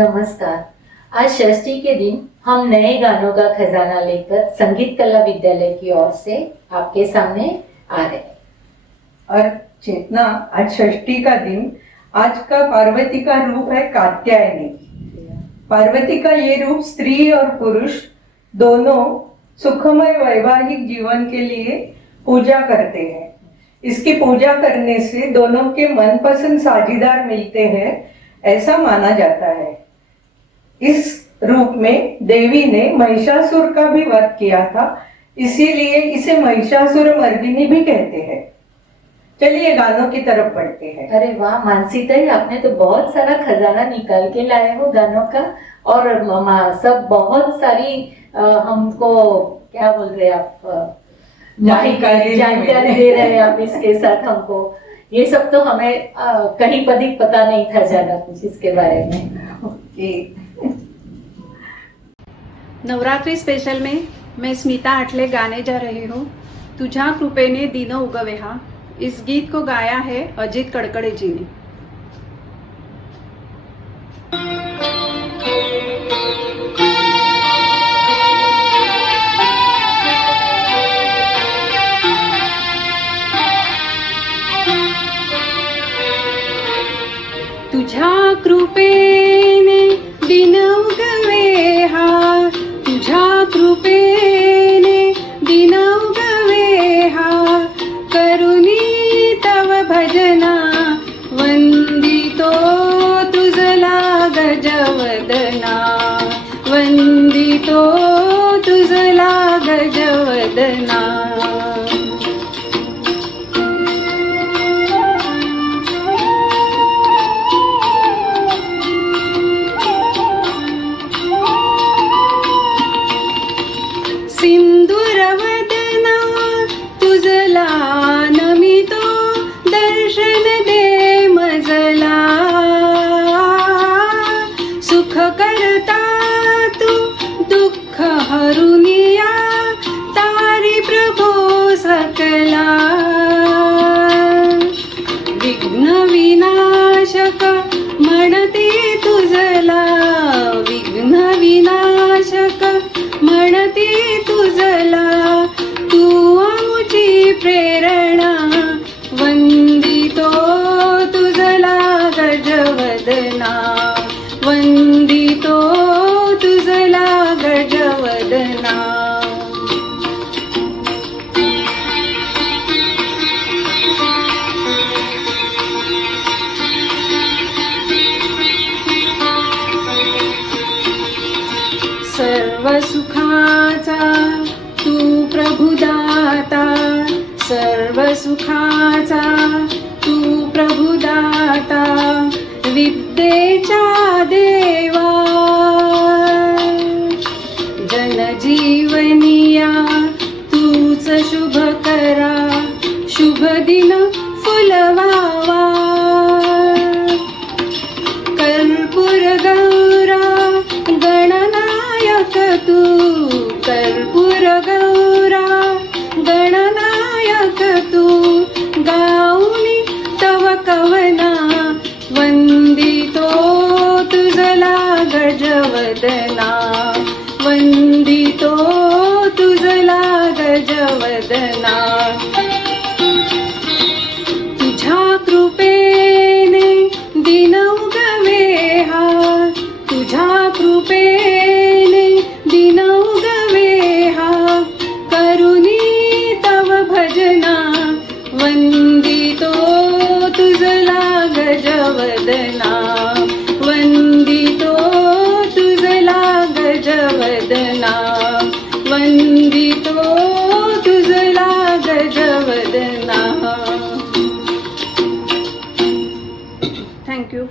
नमस्कार। आज षष्ठी के दिन हम नए गानों का खजाना लेकर संगीत कला विद्यालय की ओर से आपके सामने आ रहे हैं। और चेतना, आज षष्ठी का दिन, आज का पार्वती का रूप है कात्यायनी। पार्वती का ये रूप स्त्री और पुरुष दोनों सुखमय वैवाहिक जीवन के लिए पूजा करते हैं। इसकी पूजा करने से दोनों के मनपसंद साझीदार मिलते हैं, ऐसा माना जाता है। इस रूप में देवी ने महिषासुर का भी वध किया था, इसीलिए इसे महिषासुर मर्दिनी भी कहते हैं। चलिए गानों की तरफ बढ़ते हैं। अरे वाह मानसी ताई, आपने तो बहुत सारा खजाना निकाल के लाए हो गानों का। और सब बहुत सारी हमको क्या बोल रहे हैं आप, जानकारी दे रहे हैं आप इसके साथ हमको। ये सब तो हमें कहीं पदिक पता नहीं था ज्यादा कुछ इसके बारे में। ओके। नवरात्रि स्पेशल में मैं स्मिता आठले गाने जा रही हूँ तुझा कृपेने दिन उगवे हा। इस गीत को गाया है अजित कड़कड़े जी ने। तुझा कृपेने दिन उगवे हा, तुझा कृपेने दिन उगवे हा, करुणी तव भजना वंदितो तुझला गजवदना, वंदितो तुझला गजवदना। सिंदूरवदना तुझला नमितो दर्शन दे मजला, सुख करता तू दुःख हरुनिया, तारी प्रभो सकला। विघ्न विनाशक म्हणते तुझला, विघ्न विनाशक म्हणते तुझला, तू आमुची प्रेरणा वंदितो तुझला गजवदना, वंदितो तुझला गजवदना। सर्व सुखाचा तू प्रभुदाता, सर्व सुखाचा तू प्रभुदाता, विद्येचा देवा जनजीवनिया तूच शुभ करा, शुभ दिन फुलवावा। कर्पूर गौरा गणनायक तू, कर्पूर गौरा गणनायक तू, गाऊनी तव कवना वंदितो तुझला गजवदना, वंदितो तुझला गजवदना। तुझा कृपेने दिन उगवे हा, तुझा कृपेने दिन उगवे हा, करुणी तव भजना वंदितो तुझला गजवदना, वंदितो तुझला गजवदना, वंदितो तुझला गजवदना। Thank you.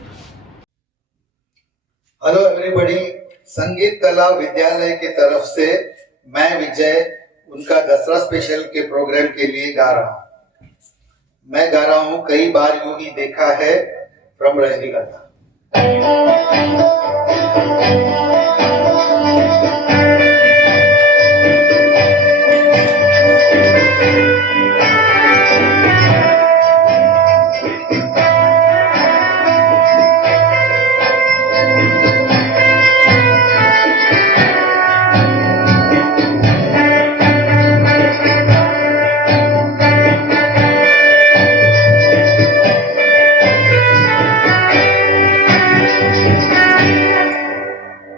Hello everybody, Sangeet Kala विद्यालय की तरफ से मैं विजय उनका दसरा स्पेशल के प्रोग्राम के लिए गा रहा हूँ। मैं गा रहा हूँ कई बार यूं ही देखा है फ्रॉम रजनीगंधा।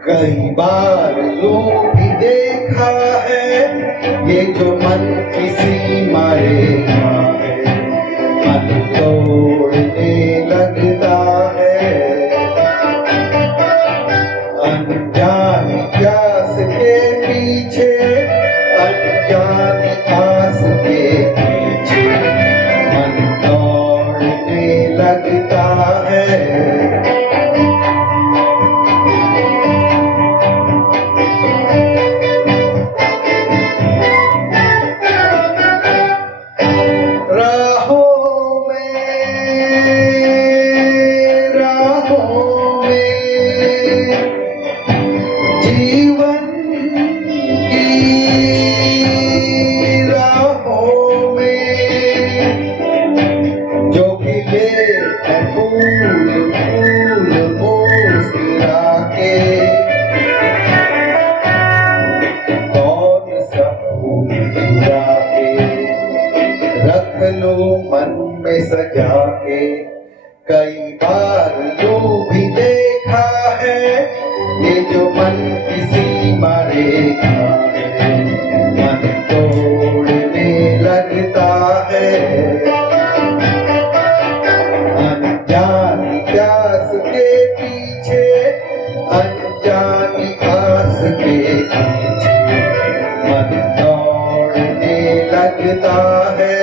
कई बार यूं भी देखा है ये जो मन किसी मारे है, मन तोड़ने लगता है। अनजानी प्यास के पीछे, अनजानी आस के पीछे मन तोड़ने लगता है। राहों में जीवन की राहों में जो खिले हैं फूल फूल मुस्कुरा के, कौन सा फूल चुरा के रख लो मन में सजा के। कई बार यूं भी देखा है ये जो मन किसी मारे है, मन तोड़ने लगता है। अनजानी प्यास के पीछे, अनजानी आस के पीछे मन तोड़ने लगता है।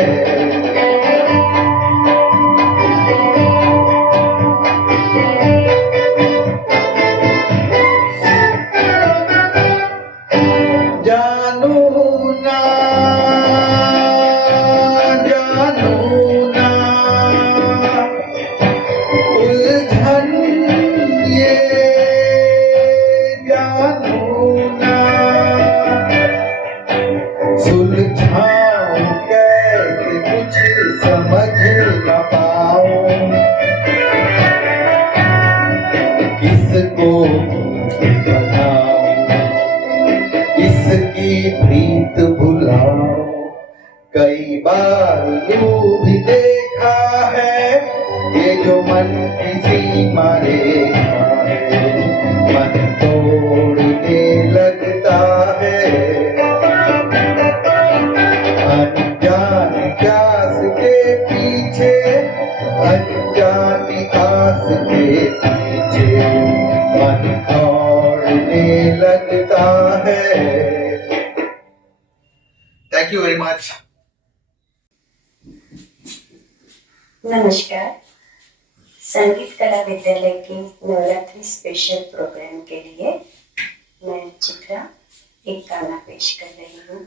जानू ना, जानू ना उलझन ये, जानू ना सुलझाऊं कैसे कुछ समझ न पाऊं, किसको बनाऊं किसकी प्रीत भुलाऊं। कई बार यूं भी देखा है ये जो मन किसी मारे है, मन तोड़ने लगता है। अनजानी प्यास के पीछे, अनजानी आस के पीछे मन तोड़ने लगता है। Thank you very much. नमस्कार। संगीत कला विद्यालय के नवरात्रि स्पेशल प्रोग्राम के लिए मैं चित्रा एक गाना पेश कर रही हूँ।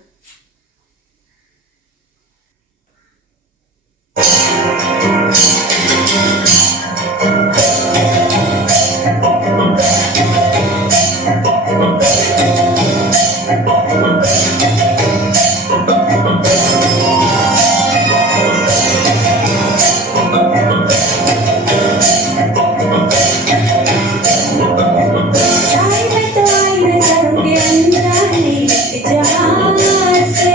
जहाँ से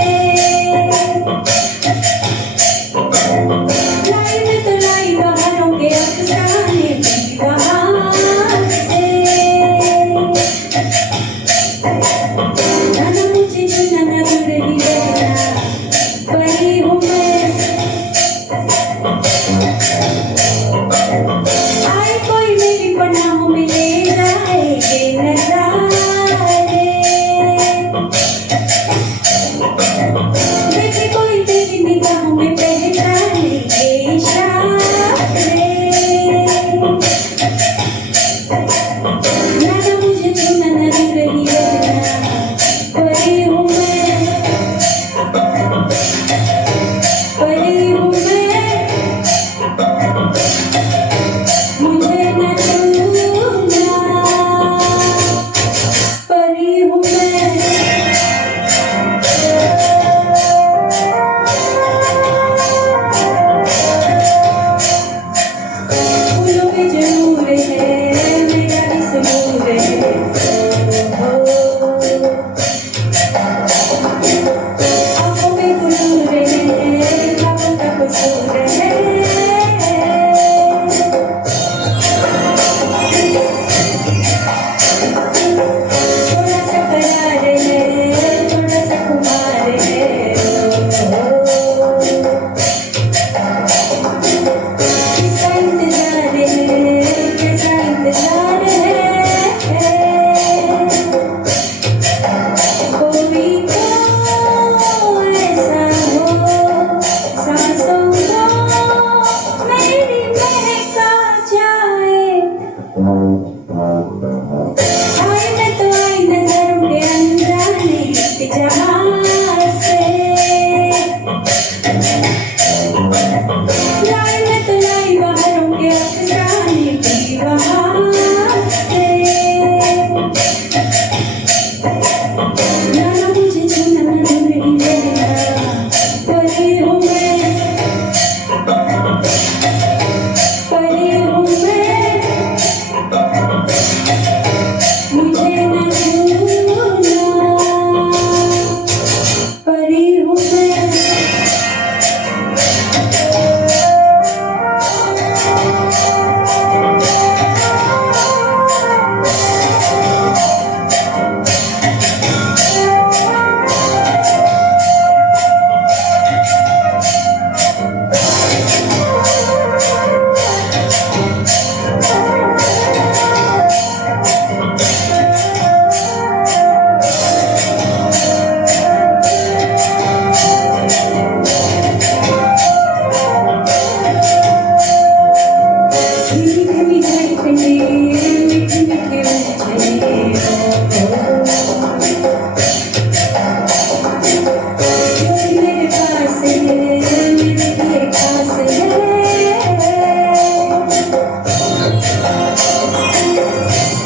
मेरे पास है मेरे पास है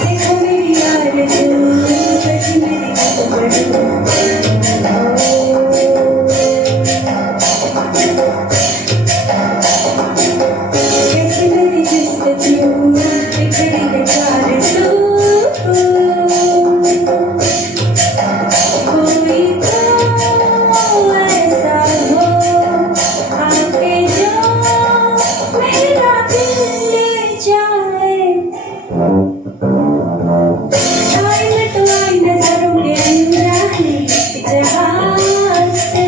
देखो मेरी आरज़ू बड़ी मेरी कैसे मेरी जिस्म बिखरी है आरज़ू कोई तो ऐसा हो आके जो मेरा दिल ले जाए आए मैं तो आई नजरों के अनजाने जहां से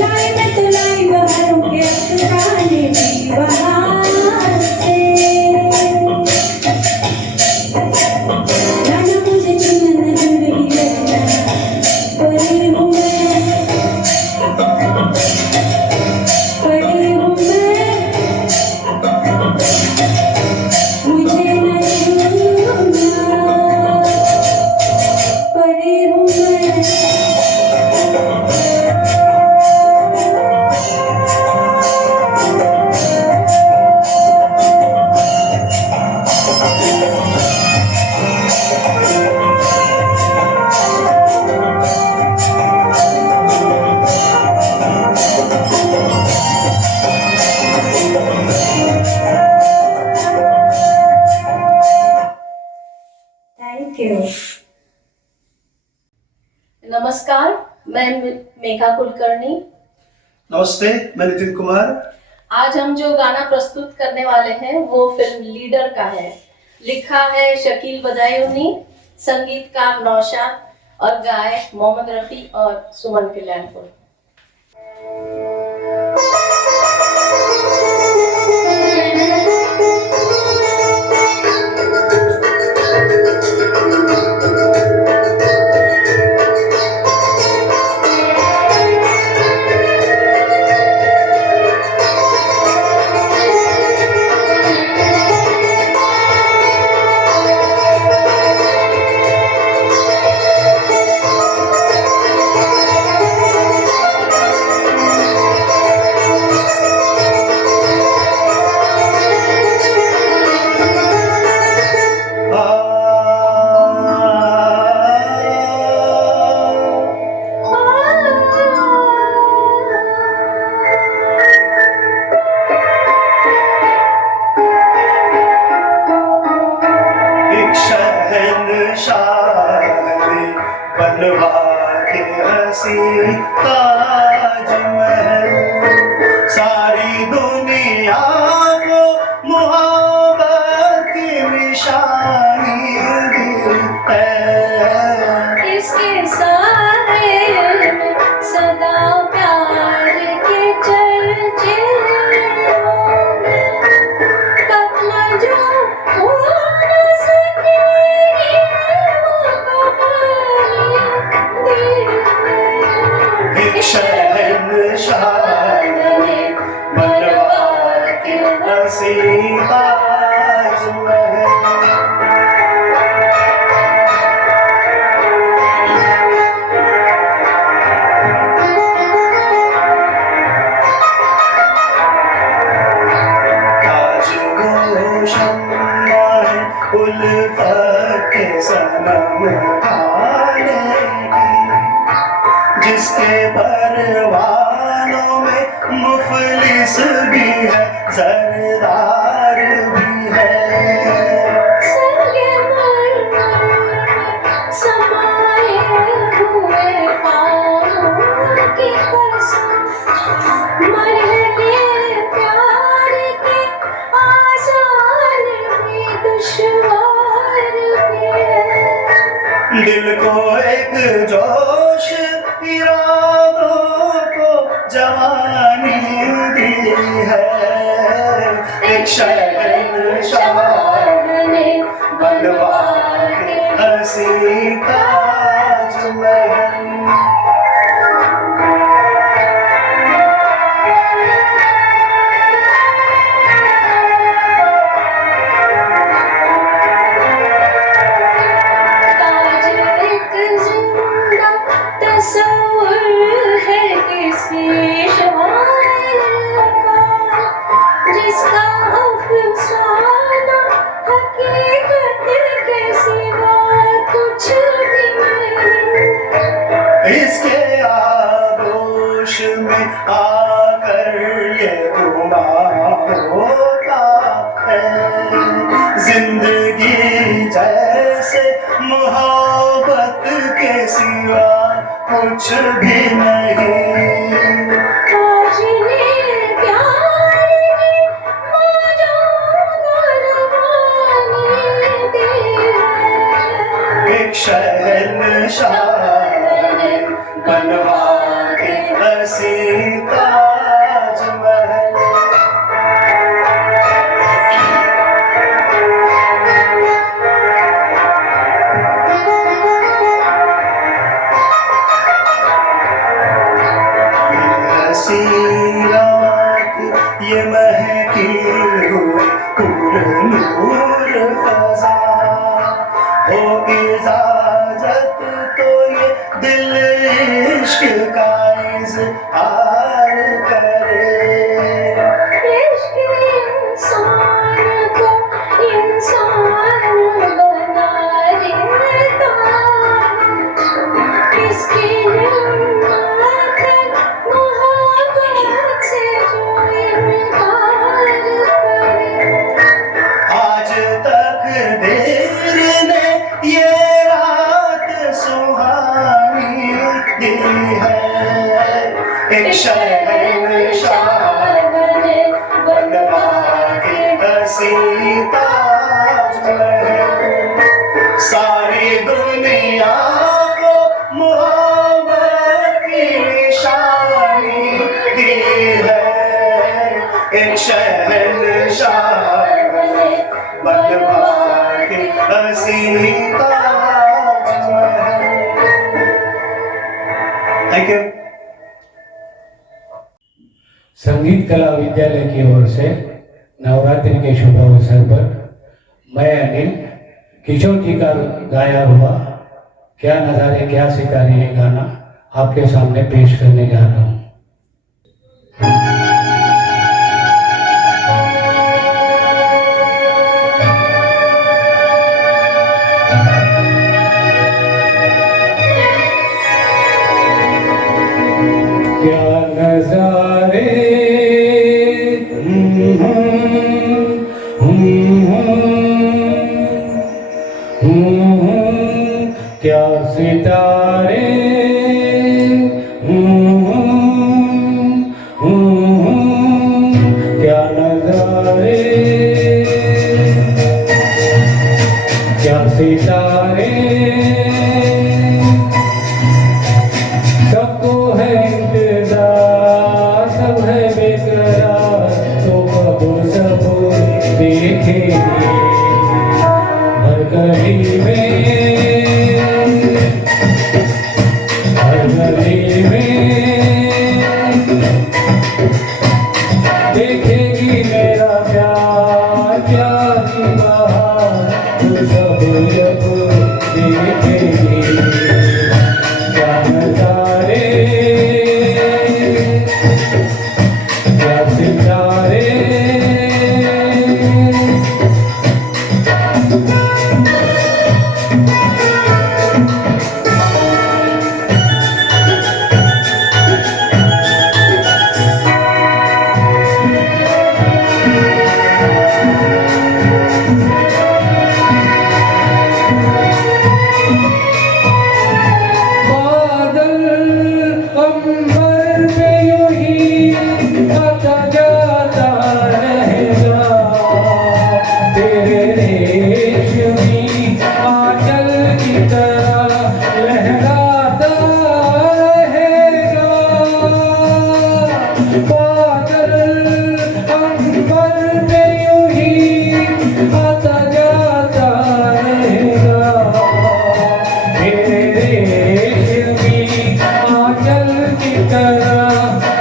लाए मैं तो लाई बहारों के अफसाने भी वहां से जाना मुझे चुनना ज़रूरी रहना परी हूँ मैं परी हूँ मैं मुझे न छूना परी हूँ मैं थैंक यू नमस्कार, मैं मेघा कुलकर्णी। नमस्ते, मैं नितिन कुमार। आज हम जो गाना प्रस्तुत करने वाले हैं वो फिल्म लीडर का है। लिखा है शकील बदायूनी, संगीतकार नौशाद और गायक मोहम्मद रफी और सुमन कल्याणपुर। एक शहंशाह ने बनवा के हंसी ताजमहल, सारी दुनिया को मोहब्बत की निशानी दी है। इसके साहिल में सदा प्यार के चर्चे होंगे। कत्ल जो हो न सकेगी वो कहानी दिल में। एक शहंशाह ने बनवा के हंसी ताजमहल। आज वो शम्मा है उल्फत के सनम खाने की, जिसके परवानों में मुफलिस भी है सरदार भी है। संगे मरमर समाये हुए पाँव की कसम, मरहले प्यार के आसान भी दुश्वार भी है। दिल को एक जोश, इरादों को जवानी दी है। एक शहंशाह ने बनवा के हंसी ताजमहल। जिसके आगोश में आकर ये गुमां होता है। जिंदगी जैसे मोहब्बत के सिवा कुछ भी नहीं। एक शहंशाह बनवा के हसी ताजमहल। हसी रात ये महकी हुई पुरनूर फजा हो इजाजत तो ये दिल इश्क का इज़हार करे। इश्क इंसान को इंसान बना देता है। इसकी हिम्मत है मोहब्बत से जो इनकार करे। आज तक देर ने ये रात सुहानी दी है। एक शहंशाह बनवा के हसी ताजमहल। सारी दुनिया को मोहब्बत की निशानी दी है। एक शहंशाह बनवा के हसी ताजमहल। Thank you. संगीत कला विद्यालय की ओर से नवरात्रि के शुभ अवसर पर मैं अनिल किशोर जी का गाया हुआ क्या नज़ारे क्या सितारे ये गाना आपके सामने पेश करने जा रहा हूँ। क्या नज़ारे क्या सितारे क्या नज़ारे क्या सितारे सबको है इंतजार सब है बेकरार तो कब सब देखेंगे हर गली में देखेगी मेरा प्यार प्यार की बहार तो सब जब देखेगी क्या नज़ारे क्या सितारे।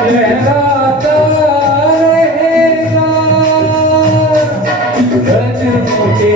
लहराता रहेगा गज के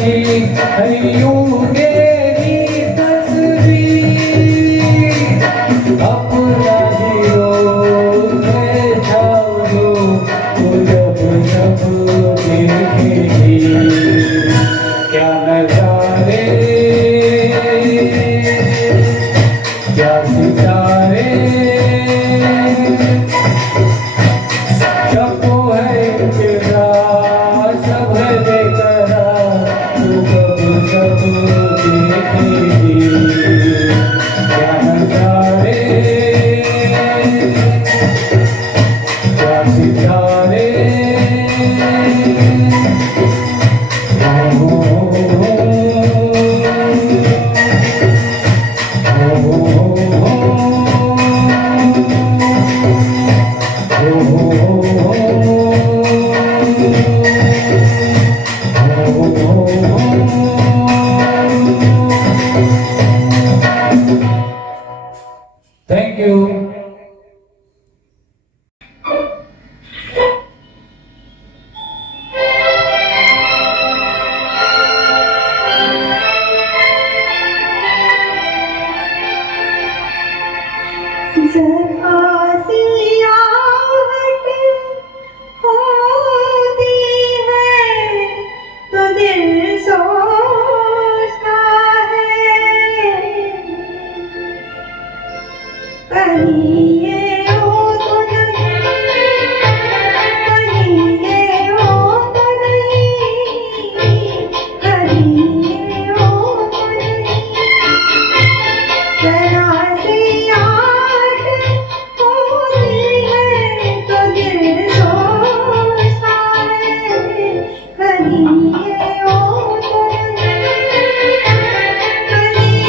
कशी हरियूं गेली तस्वीर अपना हीरो मैं छाऊं तो जब सब देखेगी क्या नजारे क्या सितारे सबको है इंतजार सब है बेकरार तू कब सब देखेगी क्या नजारे क्या सितारे Thank you. जहाँ सियाहट होती है तो दिल सोचता है कहीं ये हो तो नहीं कहीं ये हो तो नहीं कहीं ये हो तो नहीं जरा सी याद होती है तो दिल सोचता है कहीं ये हो तो नहीं कहीं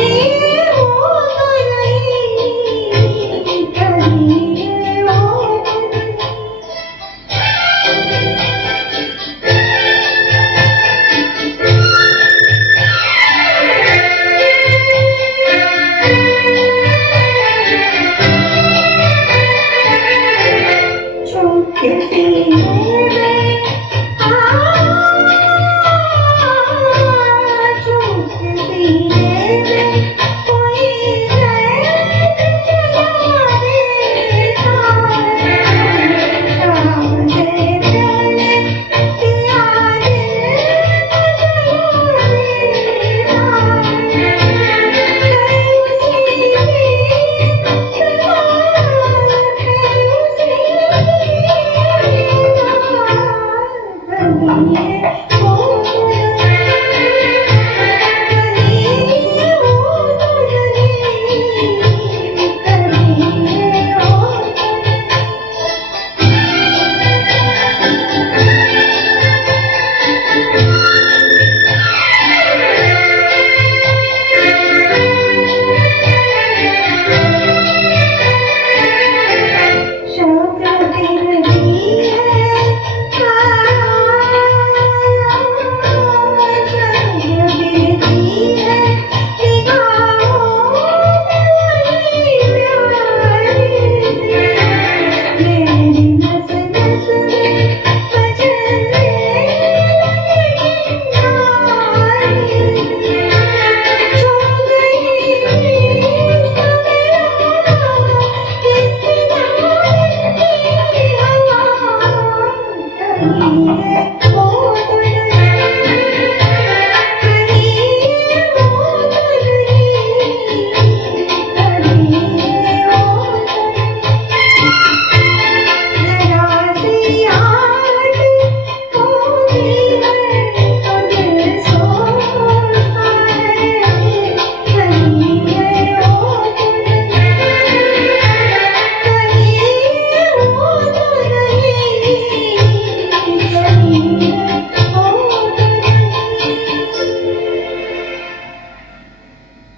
ये हो तो नहीं कहीं ये हो तो नहीं छुपके सीने में छुपके सीने में कोई रहता है शाम से पहले याद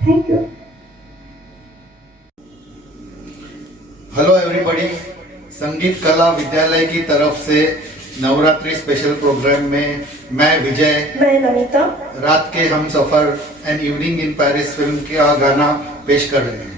Thank you. Hello everybody, Sangeet Kala विद्यालय की तरफ से नवरात्रि स्पेशल प्रोग्राम में मैं विजय, मैं नमिता रात के हम suffer and evening in Paris film का गाना पेश कर रहे हैं।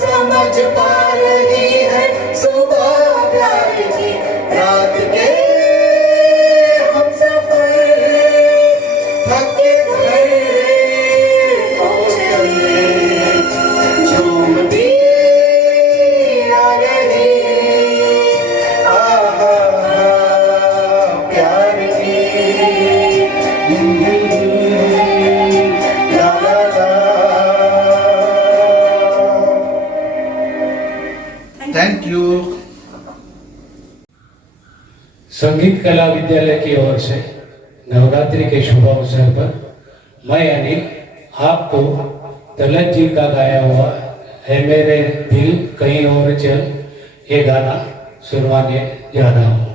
समझ पा रही है सुबह प्यार की रात के हम सफर थक के घर पहुंचे झूमती आ रही आहा प्यार की ला ला ला। Thank you. संगीत कला विद्यालय की ओर से नवरात्रि के शुभ अवसर पर मैं अनिल आपको तलत जी का गाया हुआ है मेरे दिल कहीं और चल ये गाना सुनवाने जा रहा हूँ।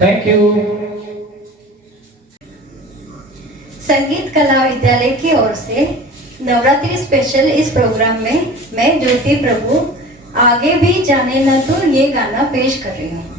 Thank you. संगीत कला विद्यालय की ओर से नवरात्रि स्पेशल इस प्रोग्राम में मैं ज्योति प्रभु आगे भी जाने न तो ये गाना पेश कर रही हूँ।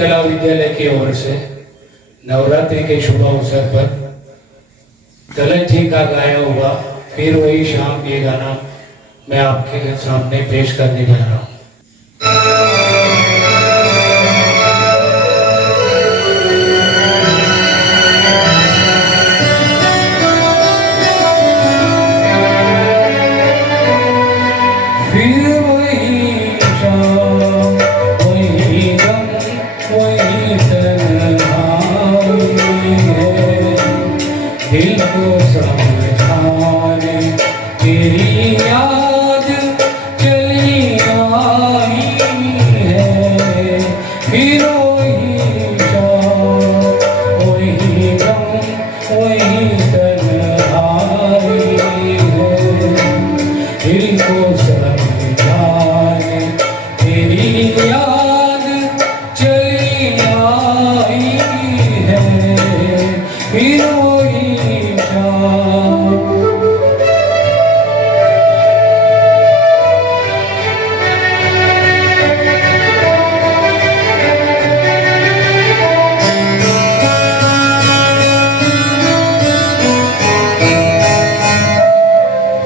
कला विद्यालय की ओर से नवरात्रि के शुभ अवसर पर दलत जी का गाया हुआ फिर वही शाम ये गाना मैं आपके सामने पेश करने जा रहा हूँ। फिर वही शाम वही गम वही तन्हाई है, दिल को समझाने तेरी याद चली आई है। फिर वही शाम वही गम वही तन्हाई है, दिल को समझाने तेरी याद चली आई है। फिर वही शाम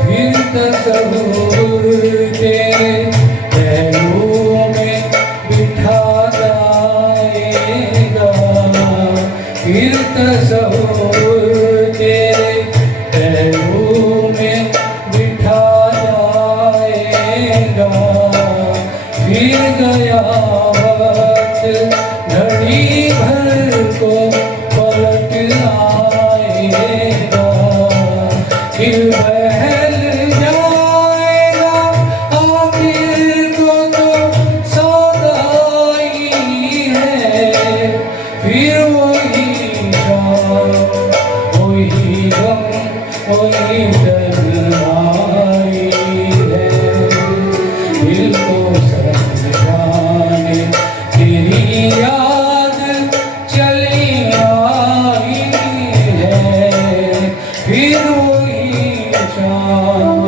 फिर तस्वीर तेरे पहलुओं में बिठा जाएगा, फिर तस्वीर तेरे पहलुओं में बिठा जाएगा। फिर गया वक्त घड़ी भर को पलट आएगा, फिर बहल जाएगा आखिर को तो सौदाई है। फिर वही शाम वही गम वही तन्हाई है, दिल को समझाने तेरी याद चली आई है। फिर वही शाम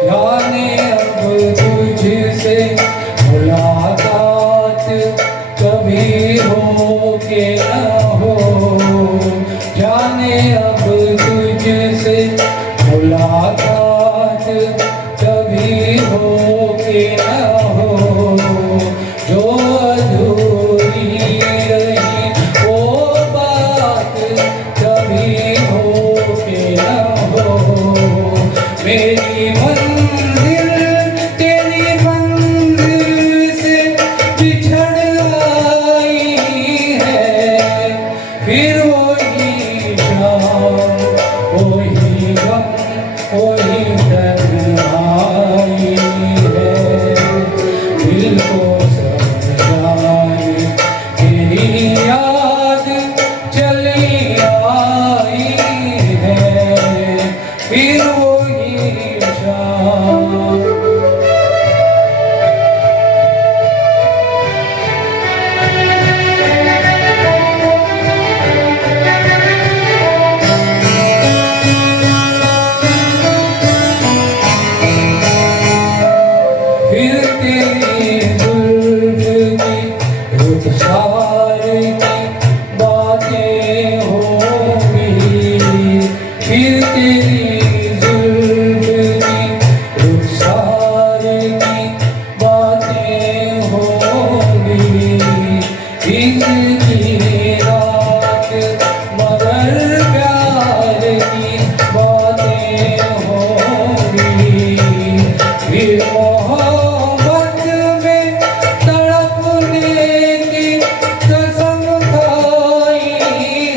जाने अब तुझसे मुलाकात कभी हो के न हो, जाने अब तुझसे मुलाकात कभी हो के न हो। जो अधूरी रही वो बात कभी हो के न हो। मेरी मंजिल तेरी मंजिल से बिछड़ आई है। फिर वही शाम वही गम वही तन्हाई है, दिल को समझाने तेरी याद चली आई है। फिर वही शाम फिर तेरी जुल्फ की रुखसार की बातें होंगी, फिर तेरी जुल्फ की रुखसार की बातें होंगी। ईद की रात मगर प्यार की बातें होंगी। फिर मोहब्बत में तड़पने की कसम खाई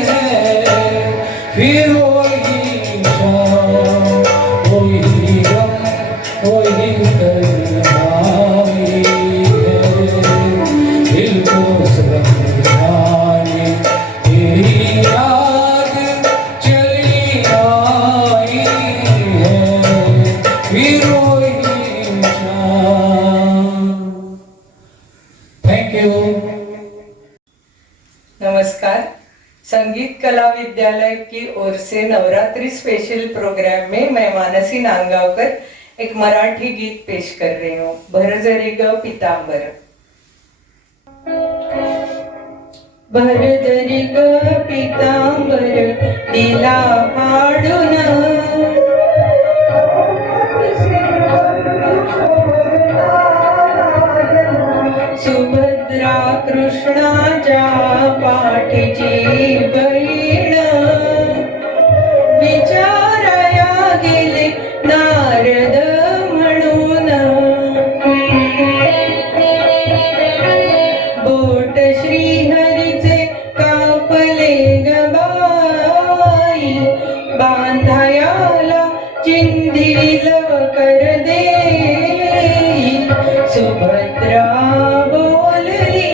है। फिर वही शाम वही गम वही तन्हाई है, दिल को समझाने नमस्कार। संगीत कला विद्यालय की ओर से नवरात्रि स्पेशल प्रोग्राम में मैं मानसी नांदगावकर एक मराठी गीत पेश कर रही हूँ, भरजरी ग पीतांबर। भरजरी ग पीतांबर दिला फाडून, सुभद्रा कृष्णाच्या पाठीची बहीण, विचाराया गेले नारद म्हणून, बोट श्रीहरीचे कापले ग बाई, बांधायाला चिंधी लवकर देई, सुभद्रा बोलली,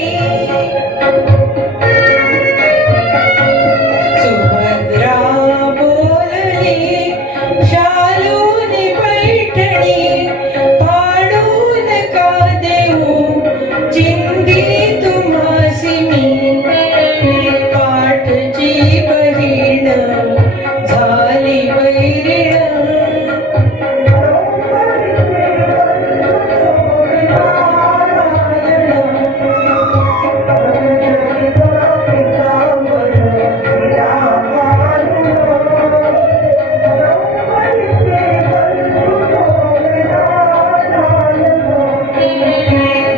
सुभद्रा बोलली, शालूनी पैठणी फाडून का देऊ, चिंधी तुम्हासी मी, पाठची बहीण झाली वैरीण,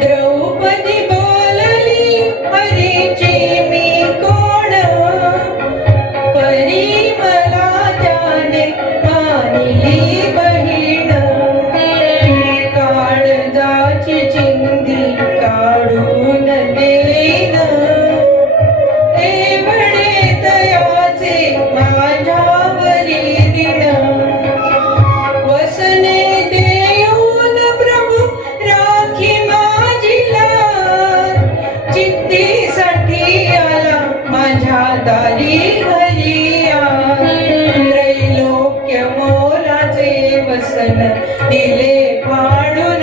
द्रौपदी बोलली हरीची मी कोण, परी मला त्याने मानिली बहीण, काळजाची चिंधी काढून देईन, एवढे तयाचे माझ्यावरी ऋण, वसने देऊन प्रभू राखी माझीला, चित्तीसाठी आला माझ्या दारी हरिया, त्रैलोक्य मोलाचे वसन दिले फाडून,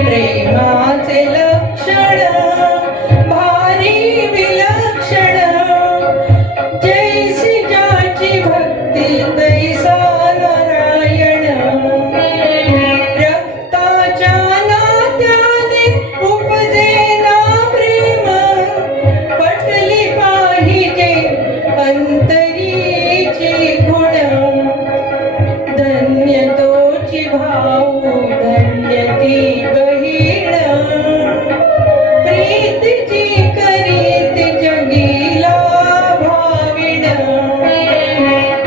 प्रेमाचे लक्षण भारी विलक्षण, जैसी ज्याची भक्ती तैसा नारायण, रक्ताच्या नात्याने उपजे ना प्रेम, पटली पाहिजे अंतरीची गुण, धन्य तोची भाऊ धन्य ती बहीण, प्रीतीची करीत जगीला भाविण,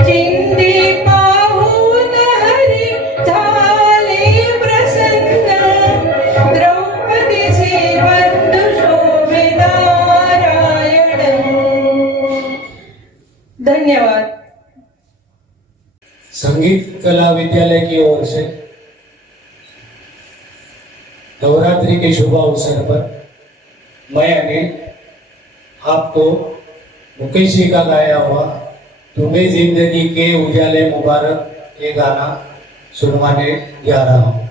चिंधी पाहून हरी झाले प्रसन्न, द्रौपदीचे बंधू शोभे नारायण। धन्यवाद। संगीत कला विद्यालय की ओर से नवरात्रि के शुभ अवसर पर मैं अनिल आपको मुकेश जी का गाया हुआ तुम्हें जिंदगी के उजाले मुबारक ये गाना सुनवाने जा रहा हूँ।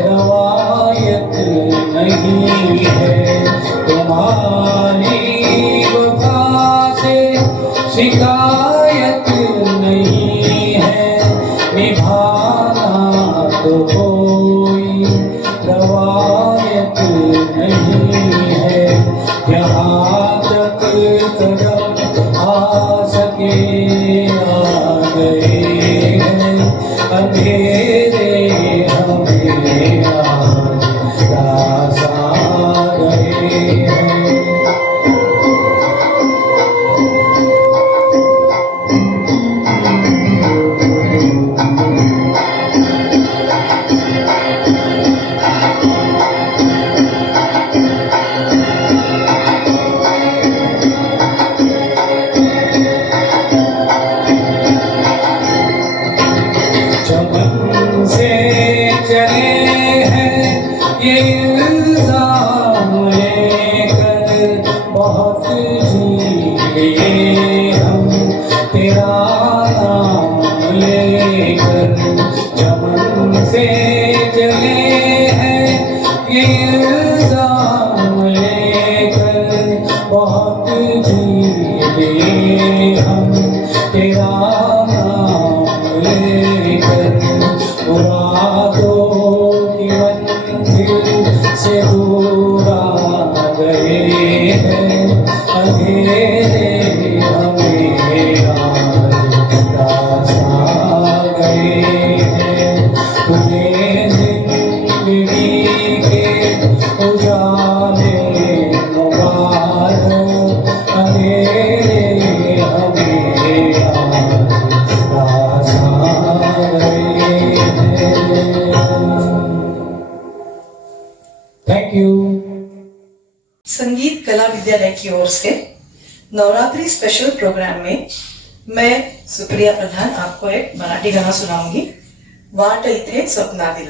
रवायत नहीं है, तुम्हारी वफा से शिकायत नहीं है, निभाना तो कोई रवायत नहीं है, यहाँ तक कदम आ सके आ गए हैं, अंधेरे हमें आज रास आ गए हैं। चमन से चले हैं ये इल्जाम लेकर, बहुत जी लिए हम तेरा नाम लेकर। चमन से चले हैं ये इल्जाम लेकर, बहुत जी लिए हम तेरा नाम लेकर। मुरादों की मंजिल से दूर आ गए हैं, अंधेरे हमें आज रास आ गए हैं। तुम्हें जिंदगी के उजाले मुबारक, अंधेरे हमें आज रास आ गए हैं। Thank you. संगीत कला विद्यालय की ओर से नवरात्रि स्पेशल प्रोग्राम में मैं सुप्रिया प्रधान आपको एक मराठी गाना सुनाऊंगी, वाट इथे स्वप्नातील।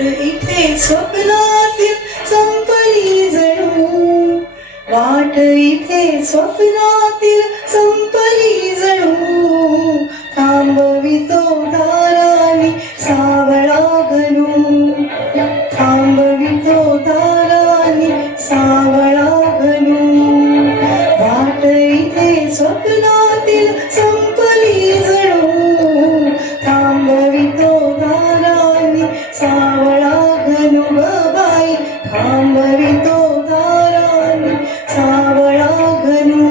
इथे स्वप्नातील संपली जणू वाट, इथे स्वप्नातील संपली जणू, थांबवितो दारानी सावळा घनू, थांबवितो दारानी सावळा घनू, वाट इथे स्वप्नातील संपली जणू, थांबवितो दारानी सावळा घनू ग बाई, थांबवितो दारानी सावळा घनू।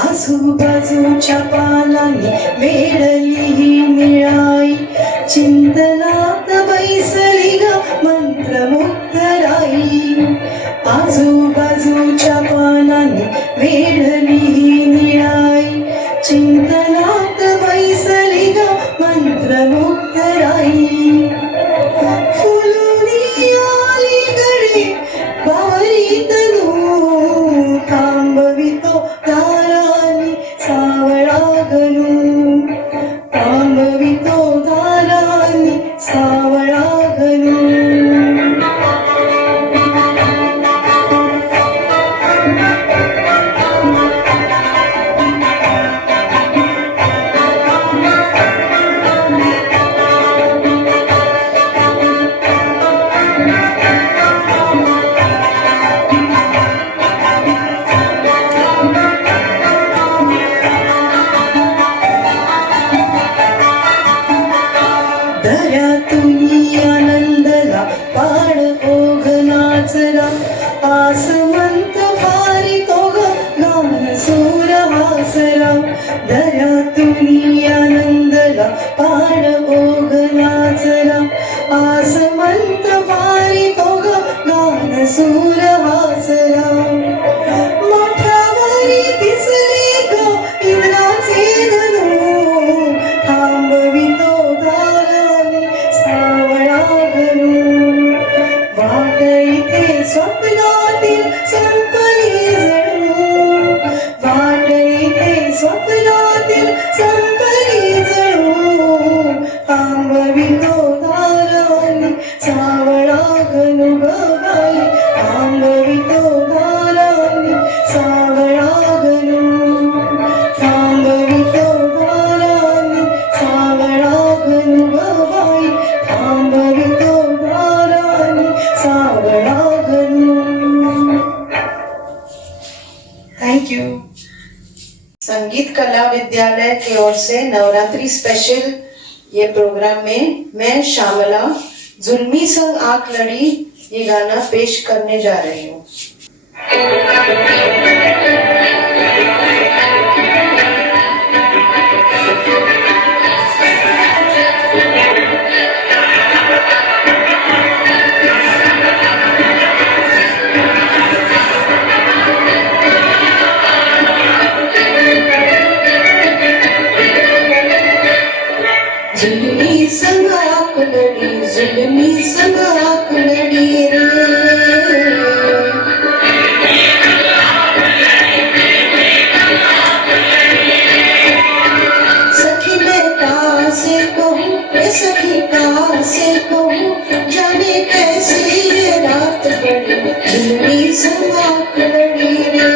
आजूबाजूच्या पानांनी वेढली ही निळाई, चिंतनात बैसली ग मंत्रमुग्ध राई। आजूबाजूच्या पानांनी वेढली ही निळाई, चिंतनात बैसली ग मंत्रमुग्ध राई। फुलुनी आली गडी बारी तनू, थांबवितो दारानी सावळा घनू, थांबवितो दारानी सावळा घनू। Thank you. संगीत कला विद्यालय की ओर से नवरात्रि स्पेशल ये प्रोग्राम में मैं श्यामला जुल्मी संग आंख लड़ी ये गाना पेश करने जा रही हूँ। जुल्मी संग आंख लड़ी जुल्मी संग आंख लड़ी रे, सखी मैं कहाँ से कहूँ सखी कहाँ से कहूँ जाने कैसी ये रात बड़ी जुल्मी संग आंख लड़ी रे।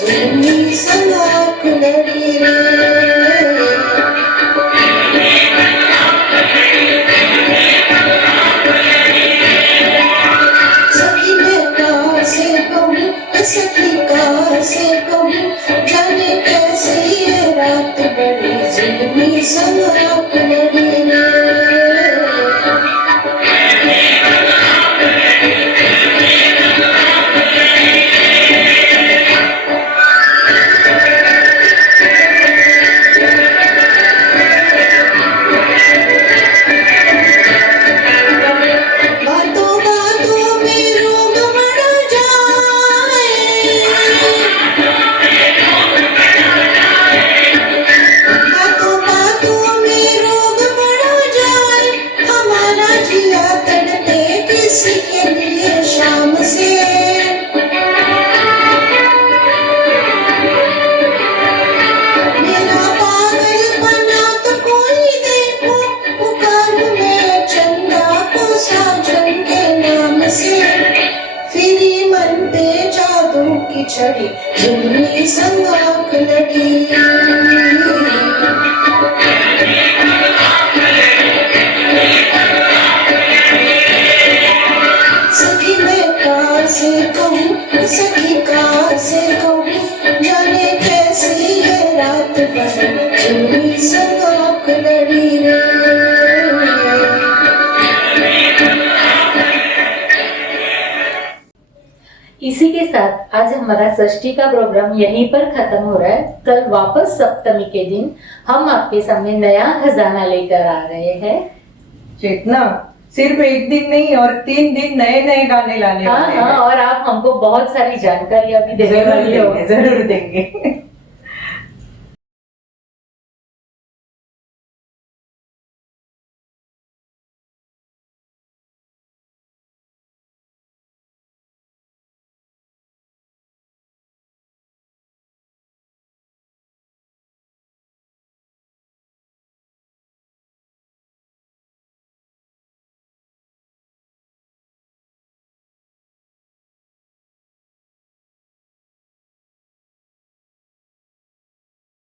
जुल्मी संग आंख लड़ी रे, सखी मैं कहाँ से कहूँ सखी कहाँ से कहूँ जाने कैसी ये रात बड़ी जुल्मी संग आंख लड़ी रे। छड़ी जुल्मी संग आंख लड़ी, सखी मैं कहाँ से कहूँ सखी कहाँ से कहूँ जाने कैसी ये रात बड़ी जुल्मी संग आंख लड़ी रे। इसी के साथ आज हमारा षष्ठी का प्रोग्राम यहीं पर खत्म हो रहा है। कल वापस सप्तमी के दिन हम आपके सामने नया खजाना लेकर आ रहे हैं। चेतना सिर्फ एक दिन नहीं और 3 दिन नए नए गाने लाने वाले हैं। और आप हमको बहुत सारी जानकारियां भी देने वाले हो। जरूर देंगे।